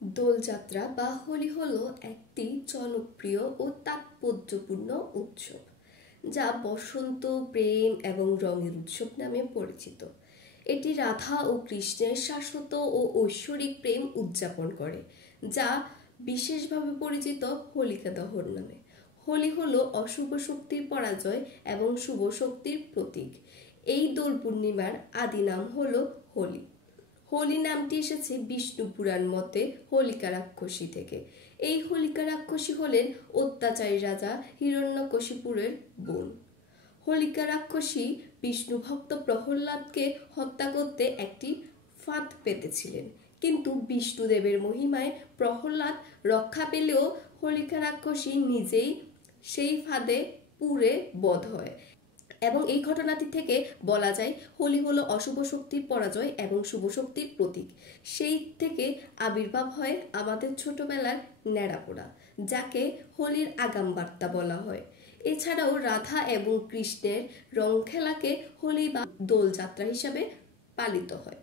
দোলযাত্রা বা হোলি হলো একটি জনপ্রিয় ও তাৎপর্যপূর্ণ উৎসব যা বসন্ত, প্রেম এবং রঙের উৎসব নামে পরিচিত। এটি রাধা ও কৃষ্ণের শাশ্বত ও ঐশ্বরিক প্রেম উদযাপন করে, যা বিশেষভাবে পরিচিত হোলিকা দহন নামে। হোলি হলো অশুভ শক্তির পরাজয় এবং শুভ শক্তির প্রতীক। এই দোল পূর্ণিমার আদি নাম হলো হোলি। হোলি নামটি এসেছে বিষ্ণু পুরাণ মতে হোলিকা রাক্ষসী থেকে। এই হোলিকা রাক্ষসী হলেন অত্যাচারী রাজা হিরণ্যকশিপুরের বোন। হোলিকা রাক্ষসী বিষ্ণু ভক্ত প্রহ্লাদকে হত্যা করতে একটি ফাঁদ পেতেছিলেন, কিন্তু বিষ্ণুদেবের মহিমায় প্রহ্লাদ রক্ষা পেলেও হোলিকা রাক্ষসী নিজেই সেই ফাঁদে পুড়ে বধ হয়। এবং এই ঘটনাটি থেকে বলা যায় হোলি হলো অশুভ শক্তির পরাজয় এবং শুভ শক্তির প্রতীক। সেই থেকে আবির্ভাব হয় আমাদের ছোটবেলার ন্যাড়াপোড়া, যাকে হোলির আগাম বার্তা বলা হয়। এছাড়াও রাধা এবং কৃষ্ণের রং খেলাকে হোলি বা দোলযাত্রা হিসাবে পালিত হয়।